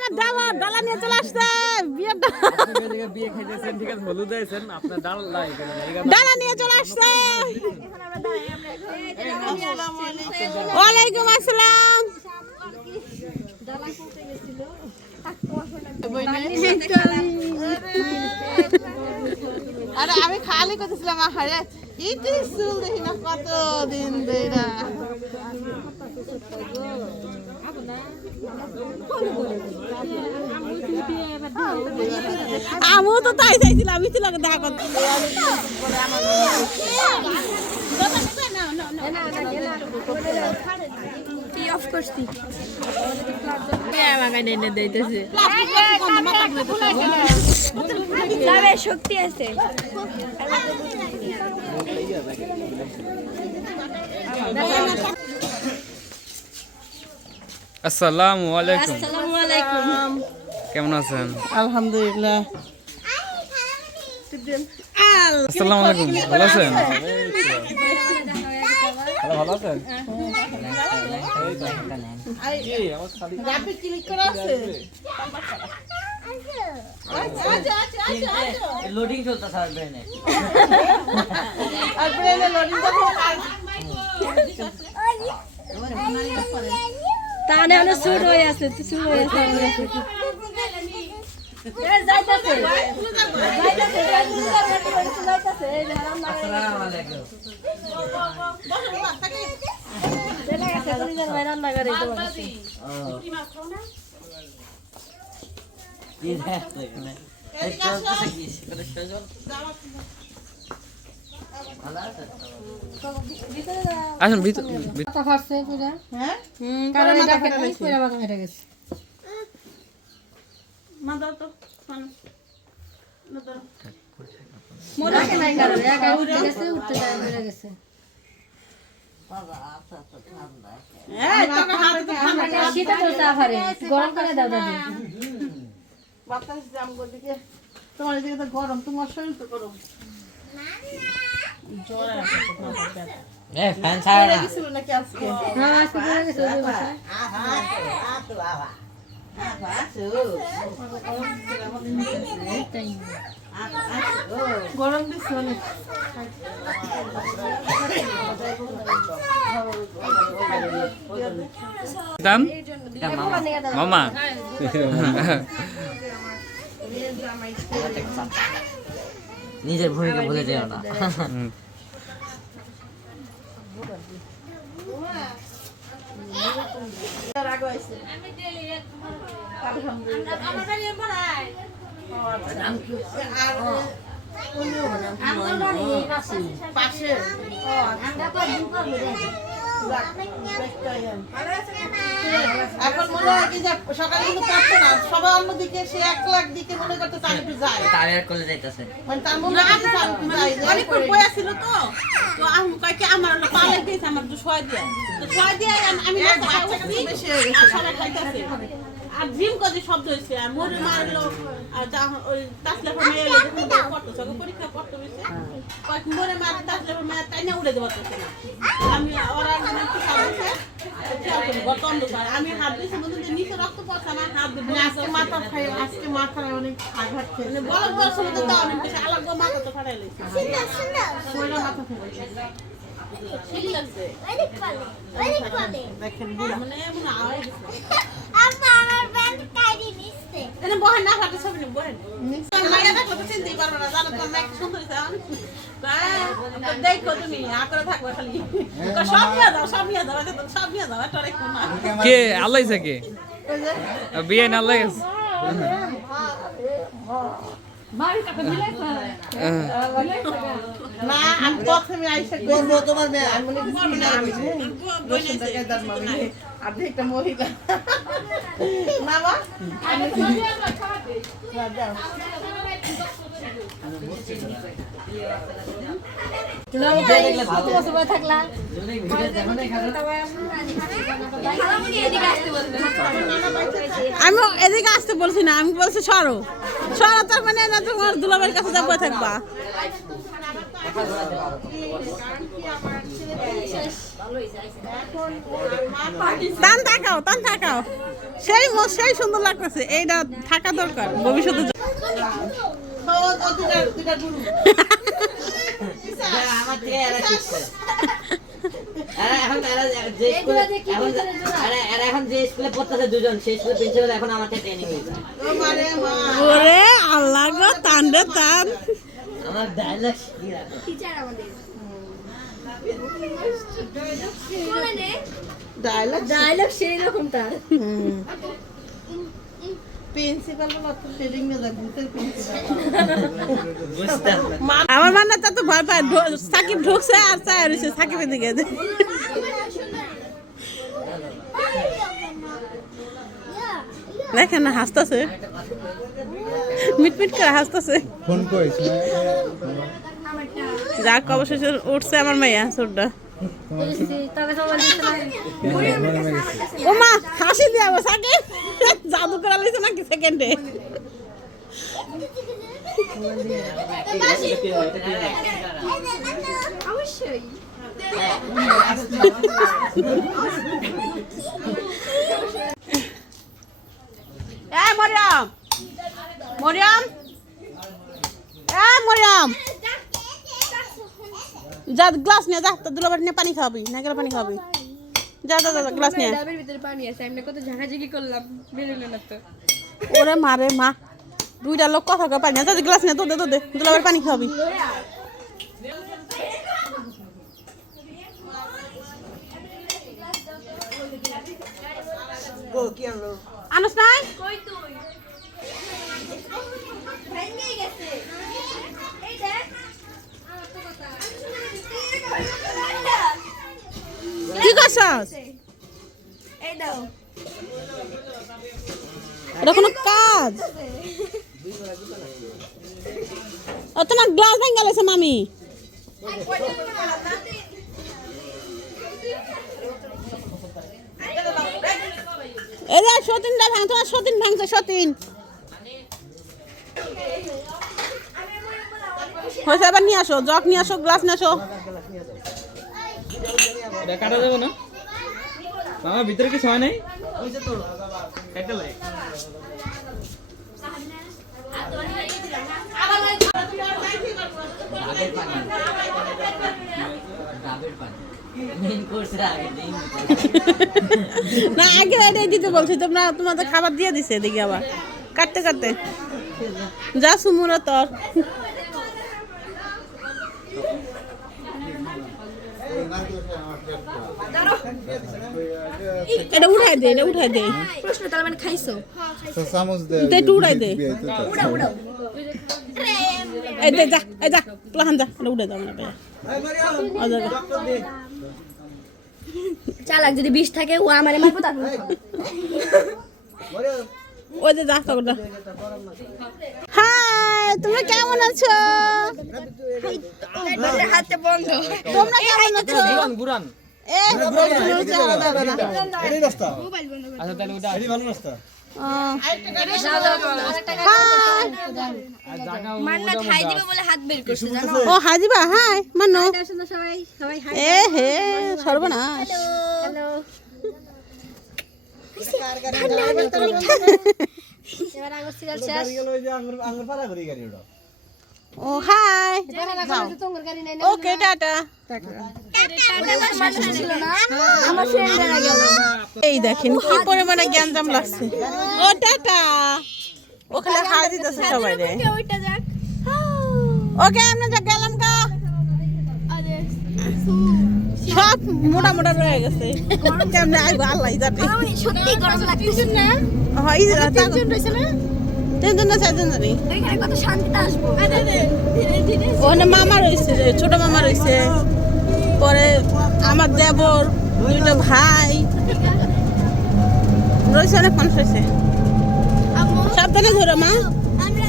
আমার ডালা ডালা নিয়ে চলে বিয়ের ডালা নিয়ে চলে ওয়ালাইকুম আসসালাম। আরে, আমি খালি করতেছিলাম, আহারে। ইতি চুল দেখি না কত দিন ধরে আমিও তো তাই চাইছিলাম আমি ছিল দেখা করতে। শক্তি আছে। আসসালামু আলাইকুম। আসসালামু আলাইকুম। কেমন আছেন? আলহামদুলিল্লাহ। আসসালামু আলাইকুম ভালো আছেন? ভালো আছেন? আচ্ছা আচ্ছা আচ্ছা আচ্ছা লোডিং চলতেছে আর ব্রেনে আর ব্রেনে লোডিং যখন তাহলে অনেক সুর হয়ে আছে সুর হয়ে আছে রান্না হয়ে আসুন ভিতর ফাটছে পুরা। হ্যাঁ? হুম, কারণ এটা খেয়ে পুরা মাথা ফেটে গেছে। মা তো নাই একা গেছে, উঠতে যায়, বেড়ে গেছে। গরম করে দাও দাদি। বাতাস জাম দিকে। তোমার এদিকে তো গরম তোমার শরীর তো গরম। জ্বর আছে তোমার ব্যথা। এ ফ্যান ছাড়া না ছিল নাকি আজকে হ্যাঁ, আজকে পড়ে গেছে ওদের বাসায়। তাই। গরম দিচ্ছে অনেক দাম মামা মামা নিজের ভূমিকা ভুলে যেও না। পাশে। এখন মনে হয় কি যে সকালে কিন্তু পারতো না। সবাই অন্যদিকে সে এক লাখ দিকে মনে করতে একটু যায়। তার আর করে যাইতেছে। মানে তার মনে হয় যে আমি একটু যাই ছিল তো। তো আমি কয়েকে আমার হলো পালে গেছে আমার তো ছয় দিয়ে। তো ছয় দিয়ে আমি- না খাই আর সবাই খাইতেছে। আর ড্রিম করে শব্দ হয়েছে আর মোর মারলো আর ওই তাসলে পর মেয়ে এলো যখন পড়তো সঙ্গে পরীক্ষা পড়তো বেশি কয়েক মোরে মার তাসলে পর মেয়ে তাই না উড়ে দেবো তো আমি ওরা মানে কি খাবছে গত অন্ধকার আমি হাত দিয়েছি মধ্যে নিচে রক্ত পড়ছে আমার হাত দিয়ে মানে আজকে মাথা খাই আজকে মাথায় অনেক আঘাত খেয়েছে। মানে বড় বড় সময় তো অনেক বেশি আলাদা মাথা তো ফাটাই লেগেছে মাথা খেয়েছে দেখেন মানে এনে বহেন না ফাটে সব নিয়ে বহেন। মাইয়া দেখলে তো চিনতেই পারবে না জানো তোমার মেয়ে কি সুন্দর দেখো তুমি আঁকড়ে থাকবে খালি। সব নিয়ে যাও সব নিয়ে যাও সব নিয়ে যাও একটা রেখো না। কে আল্লাহ কে বিয়ে না আল্লাহ আমি আমি আমি আমি আপনি একটা মহিলা। না বা আমি এদিকে আসতে বলছি না, আমি বলছি সরো। সরো তার মানে না তোমার দুলাবের কাছে যাব থাকবা। টান তাকাও টান তাকাও। সেই সেই সুন্দর লাগতেছে, এইটা থাকা দরকার, ভবিষ্যতে ওরে আল্লাহ গো টান রে টান। আমার ডায়লগ টিচার আমাদের। ডায়লগ ডায়লগ সেই রকম তার। আমার মানে তা তো ভয় পায় সাকিব ঢুকছে আর চায় রয়েছে সাকিবের দিকে দেখেন না হাসতেছে। মিটমিট করে হাসতেছে। যাক অবশেষে উঠছে আমার মেয়া ছোটটা তবে সবাই ও মা হাসি দিয়ে সাকিব। জাদু করা লাইছে নাকি সেকেন্ডে মরিয়াম। মরিয়াম? মরিয়াম। যা গ্লাস নিয়ে যা তোর দুলাবার নিয়ে পানি খাওয়াবি না গেলে পানি খাওয়াবি। যা যা যা গ্লাস নিয়ে ডাবের ভিতরে পানি আছে আমরা কত ঝাঁকাঝাঁকি করলাম বেরোলো না তো। ওরে মারে মা দুইটা লোক কথা কয় পানি যা গ্লাস নিয়ে তো দে তো দে দুলাবার পানি খাওয়াবি। আনস নাই? কই তুই? ভেঙে গেছে এই দেখ আমার তো কথা কি করছস? এটা কোনো কাজ। ও, তোমার গ্লাস ভেঙে গেছে, মামি। যে সতীনটা ভাঙ, তোমার সতীন ভাঙছে, সতীন। হয়েছে, এবার নিয়ে আসো, জগ নিয়ে আসো গ্লাস নিয়ে আসো। কাটা না? মামা, ভিতরে কিছু হয় নাই? দিন না, আগে দিতে বলছি, তোমরা তোমাদের খাবার দিয়ে দিছে এদিকে আবার। কাটতে কাটতে। যা সুমুরা তোর। এটা উঠাই দে এটা উঠাই দে প্রশ্ন তাহলে মানে খাইছো চামচ দে এটা একটু উড়াই দে উড়াও উড়াও এই দে যা এই যা প্লাহান যা এটা উড়াই দাও না চালাক যদি বিষ থাকে ও আমারে মারবো তারপর ওই যে যা তখন হাই তোমরা কেমন আছো হাতে বন্ধ তোমরা কেমন আছো ও, হাই মান্না খাই দিবে বলে হাত বের করছে জানো ও হাজিবা হাই মানো। শুনো সবাই সবাই হাই এ হে সর্বনাশ। ও হাই। Okay tata. মানুষ ছিল না আমার ফ্রেন্ডরা গেল এই দেখেন কি পরিমাণে জ্ঞানজাম লাগছে। ও টাটা। ওখানে হাই দিতেছে সবাই রে। ওকে আমরা যা গেলাম কা সব মোটা মোটা রয়ে গেছে। কেমনে আইবো আল্লাহ জানে। সত্যি গরম লাগতেছে। না? হয় তিনজন রয়েছে না? তিনজন না চারজন জানি এখানে কত শান্তিতে আসব। ওখানে মামা রয়েছে ছোট মামা রয়েছে। পরে আমার দেবর দুইটা ভাই। রয়েছে অনেক মানুষ রয়েছে। সাবধানে ধরো মা। আমরা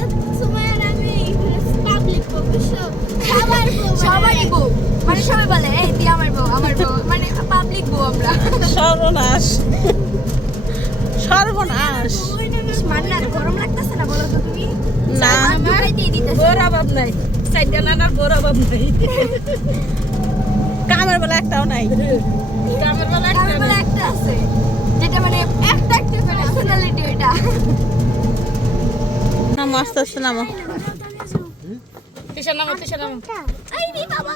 সবারই বউ। মানে সবাই বলে এই তুই আমার বউ আমার বউ। মানে পাবলিক বউ আমরা। সর্বনাশ। সর্বনাশ। মান্নার গরম লাগতেছে না বলো তো তুমি? না। ঢুকাই দিয়ে দিতেছে। ওর অভাব নাই। সাইডে না আর অভাব নেই। কামের বেলা একটাও নাই। কামের বেলা আমার বলে একটা আছে। যেটা মানে একটা পার্সোনালিটি এটা বাবা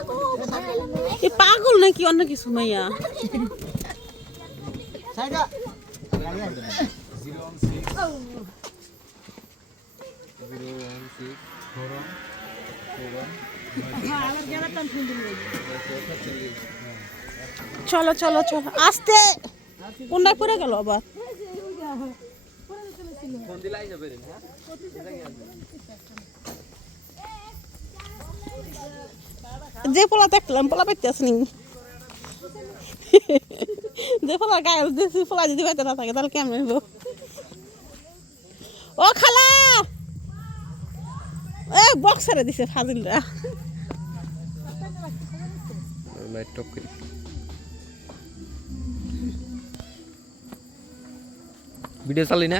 পাগল নাকি? অন্য কিছু মাইয়া। চলো চলো চলো। আস্তে! কোনটায় পড়ে গেল আবার। যে পোলা দেখলাম, পোলা পাইতে আসনি যে পোলা গায়ে দেশি পোলা যদি পাইতে না থাকে, তাহলে কেমন ও খালা! এ বক্সারে দিছে ফাজিলরা। ভিডিও চালি না?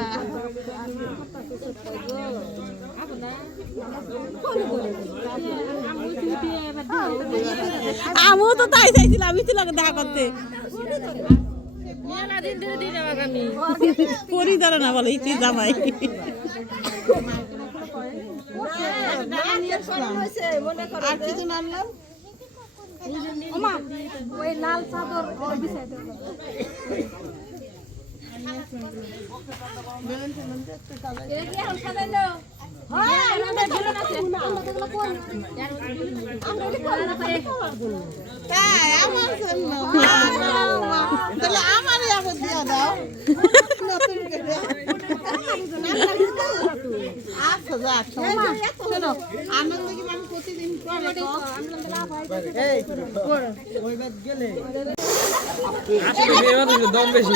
আমিও তো তাই চাইছিলাম আমি ছিল দেখা করতে। পরি ধরে না বলে ইতি জামাই ওই লাল চাদর আমরা তাই আমার আবার দিয়ে দাও। দম বেশি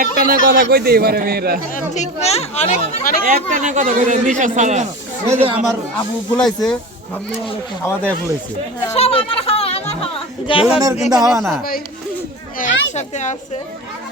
একটা না কথা কইতেই পারে মেয়েরা। ঠিক না অনেক অনেক একটা না কথা কইতে নিশা ছাড়া। আমার আবু ফুলাইছে খাওয়া দেয়া ফুলাইছে। সব আমার হাওয়া আমার হাওয়া। বেলুনের কিন্তু হাওয়া না। একসাথে আছে।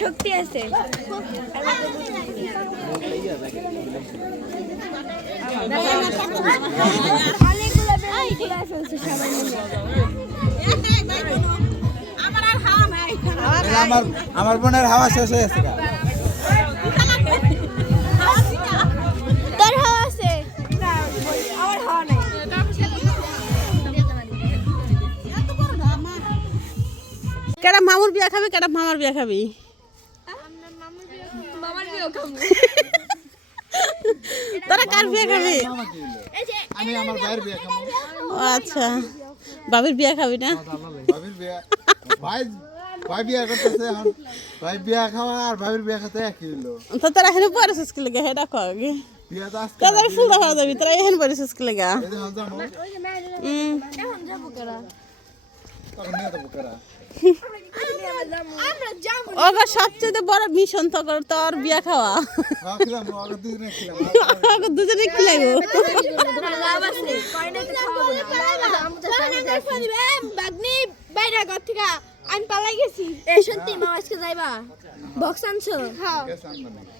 শক্তি আছে আমার বোনের হাওয়া শেষ হয়ে গেছে কেডা মামুর বিয়া খাবি কেডা মামার বিয়া খাবি? মামার বিয়ে খাব। তোরা কার বিয়া খাবি? আমি আমার ভাইয়ের বিয়ে খাব। ও আচ্ছা। বাবির বিয়া খাবি না? ভাবির বিয়ে। ভাই ভাই বিয়ে করতেছে এখন। ভাই বিয়ে খাওয়া আর ভাবির বিয়ে খাতে একই হইল। তো তোরা এখানে পড়েছিস কি লেগে? হেডা তো ফুল দেখা যাবি তোরা পড়েছিস কি লেগা? তখন নিয়ে কারা যাব ওগো, সবচেয়ে বড় মিশন তো তোর বিয়া খাওয়া। দুজনে বাগনি বাইরে ঘর থেকে আমি পালাই গেছি এ সত্যি মা আজকে যাইবা বক্স আনছো হ্যাঁ গেছে। আমরা নাকি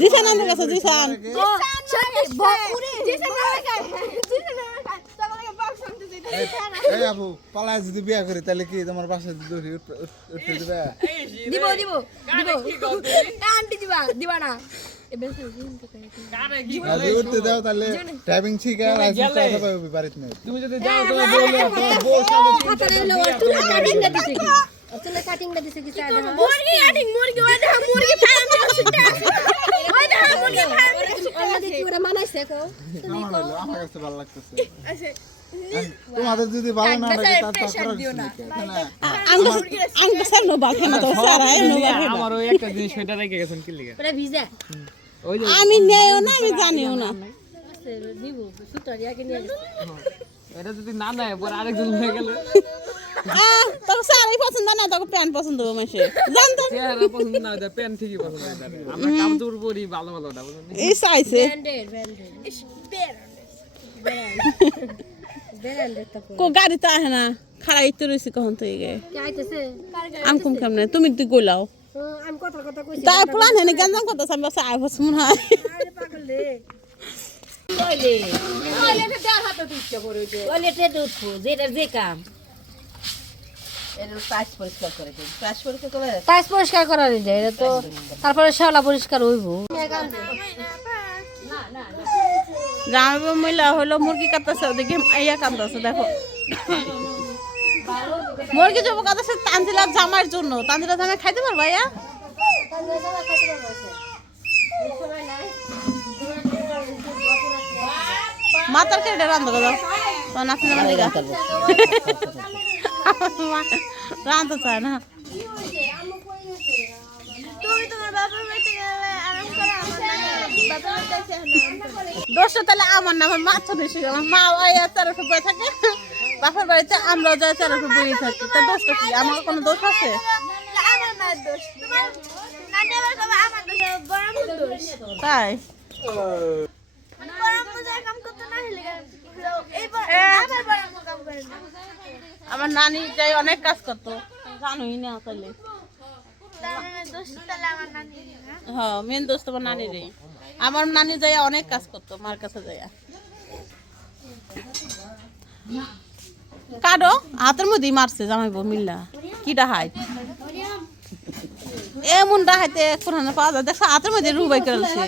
জিসান আনতে গেছো। জিসান এই পালায় যদি বিয়ে করি তাহলে কি তোমার বাসায় দুধ উঠতে দিবে? দিব দিব দিব। আন্টি দিবা দিবা না। তুমি যদি যাও মুরগি মুরগি ওই দেখো মুরগি ওই দেখো মুরগি কি ওরা মানাইছে আমার কাছে ভালো লাগতেছে। তোমাদের যদি ভালো না লাগে তার তাই না। আঙ্গ আঙ্গ সামনে বাকি না। তো সারা এনো বাকি আমার ওই একটা জিনিস সেটা রেখে গেছেন কি লিগা? ওরা ভিজা। ওই যে আমি নেও না আমি জানিও না। দিব সুতার ইয়াকে নিয়ে গেছে। এটা যদি না নেয় পরে আরেকজন হয়ে গেলে। তোকে সারাই পছন্দ না তোকে প্যান্ট পছন্দ হবে মেশে জান চেহারা পছন্দ না প্যান্ট ঠিকই পছন্দ তাদের। আমরা কাপড় পরি ভালো এই ব্যান্ডেড গাড়ি তো আহে না খাড়াই তো রয়েছে কখন তো গে কে আইতেছে? কার গাড়ি আম কুম কেমনে? তুমি তুই গোলাও। আমি কথা কথা কইছি তাই প্লান হেনে গঞ্জাম কথা? সামনে আই হস মন হয়। যে কাম। এর পরিষ্কার করে পরিষ্কার যায় এটা তো তারপরে শ্যাওলা পরিষ্কার হইব। জামাই মহিলা হলো মুরগি কাটতেছে, ওদিকে ইয়া কাটতেছে দেখো। মুরগি যাব কাটতেছে তানজিলা জামার জন্য। তানজিলা জামাই খাইতে পারবা ইয়া মাতার কেটে রান্ধো দাও। নাচতে দিঘা রান্ধতে চায় না। তুমি তোমার বাড়িতে গেলে আরাম করে আমার বাবার বাড়িতে দোষটা তাহলে আমার না আমার মা তো বেশি আমার মা ওই চারশো বয়ে থাকে বাপের বাড়িতে আমরা চারশো থাকি। তা দোষটা কি আমার কোনো দোষ আছে? তাই? আমার নানি যাই অনেক কাজ করতো। জানোই না তাহলে। মানে হ্যাঁ মেন দোষ তোমার নানি রে আমার নানি যাইয়া অনেক কাজ করতো মার কাছে যাইয়া। কাটো হাতের মধ্যেই মারছে জামাই বউ মিল্লা। কি ডাহাই এমন ডাহাইতে কোরআনে পাওয়া যায় দেখো হাতের মধ্যে রুবাই করেছে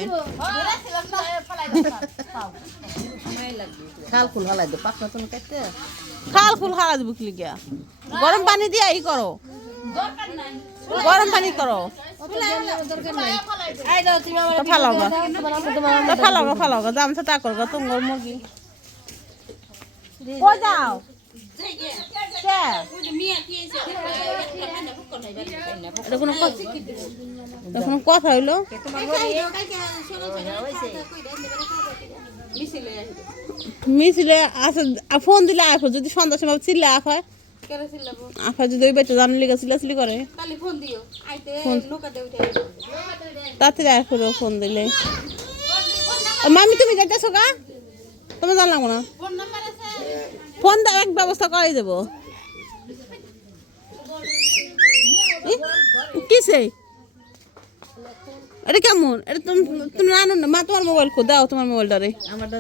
খাল ফুল হালাই দো পাকনা তুমি কাটতে খাল ফুল দিব কি গরম পানি দিয়া ই করো। গরম পানি করো। এই দাও তুমি আমার তো তো ফালাও গা ফালাও গা দাম তা করো গা তোমার মুরগি কই যাও হইল? মিছিলে আছে, ফোন দিলে আফা যদি সন্ধ্যার সময় চিল্লা আফা আফা যদি ওই বেটা জানলে লিগা চিল্লাচিল্লি করে ফোন তাড়াতাড়ি আসবে। ফোন দিলে। মামি তুমি যাইতেছো গা? তুমি জানলাম না? ফোন দেওয়ার এক ব্যবস্থা করাই দেবো। কিসে এটা কেমন? এটা তুমি তুমি আনো না। মা তোমার মোবাইল কো দাও তোমার মোবাইলটা রে আমারটা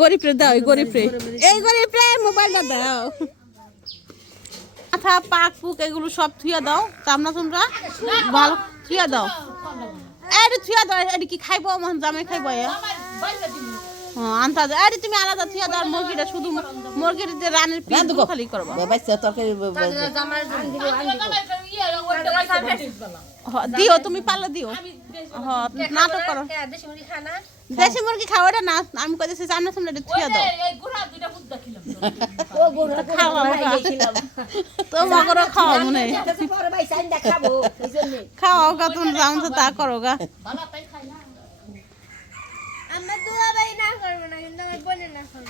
গরিব রে দাও এই গরিব রে এই গরিব রে মোবাইলটা দাও। মাথা পাক ফুক এগুলো সব থুয়া দাও। চামড়া তোমরা ভালো থুয়া দাও। এটা থুয়া দাও এটা কি খাইবো? মন জামাই খাইবো? হ্যাঁ, আনতে। আরে তুমি আলাদা থিয়া দাও আর মুরগিটা শুধু মুরগিটা রানের পিস খালি করবা। তরকারি দিও তুমি পাল্লা দিও। হ নাটক করো। দেশি মুরগি খাওয়া ওটা না আমি কইতেছি সামনে সামনে এটা থিয়া দাও। খাওয়া তো মগরও খাওয়া মনে হয়। খাওয়াও গা তুমি যাও তো তা করো গা। আমরা দুলাভাই না করব না কিন্তু আমার বোনের না করব।